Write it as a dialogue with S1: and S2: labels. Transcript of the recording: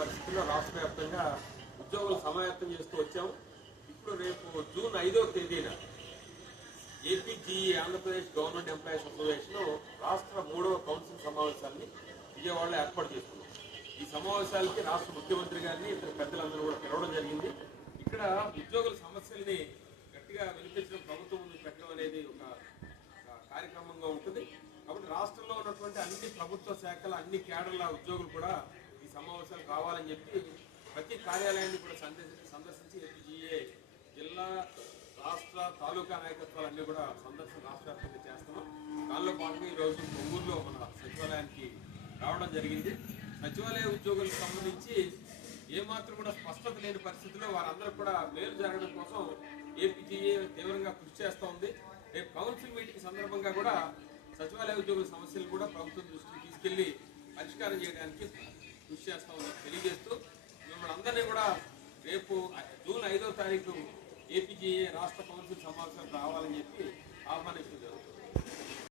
S1: పరిస్థితుల్లో రాష్ట్ర వ్యాప్తంగా ఉద్యోగులు సమాయత్తం చేస్తూ వచ్చాము. ఇప్పుడు రేపు జూన్ ఐదవ తేదీన APGE Andhra Pradesh government employees association రాష్ట్ర మూడవ కౌన్సిల్ సమావేశాన్ని విజయవాడలో ఏర్పాటు చేసుకున్నాం. ఈ సమావేశాలకి రాష్ట్ర ముఖ్యమంత్రి గారిని ఇతర పెద్దలందరూ కూడా పిలవడం జరిగింది. ఇక్కడ ఉద్యోగుల సమస్యల్ని గట్టిగా వినిపించడం ప్రభుత్వం ముందు పెట్టడం అనేది ఒక కార్యక్రమంగా ఉంటుంది. కాబట్టి రాష్ట్రంలో ఉన్నటువంటి అన్ని ప్రభుత్వ శాఖల అన్ని కేడర్ల ఉద్యోగులు కూడా సమావేశాలు కావాలని చెప్పి ప్రతి కార్యాలయాన్ని కూడా సందర్శించి సందర్శించి ఏపీజీఏ జిల్లా రాష్ట్ర తాలూకా నాయకత్వాలన్నీ కూడా సందర్శన రాష్ట్ర వ్యాప్తంగా చేస్తున్నాం. దానిలో భాగంగా ఈరోజు కొవ్వూరులో మన సచివాలయానికి రావడం జరిగింది. సచివాలయ ఉద్యోగులకు సంబంధించి ఏమాత్రం కూడా స్పష్టత లేని పరిస్థితిలో వారందరూ కూడా మేలు జరగడం కోసం ఏపీజీఏ తీవ్రంగా కృషి చేస్తూ ఉంది. రేపు కౌన్సిల్ మీటింగ్ సందర్భంగా కూడా సచివాలయ ఉద్యోగుల సమస్యలు కూడా ప్రభుత్వం దృష్టికి తీసుకెళ్ళి పరిష్కారం చేయడానికి కృషి చేస్తా ఉంది తెలియజేస్తూ మిమ్మల్ని అందరినీ కూడా రేపు జూన్ ఐదో తారీఖు ఏపీజీఏ రాష్ట్ర కౌన్సిల్ సమావేశం రావాలని చెప్పి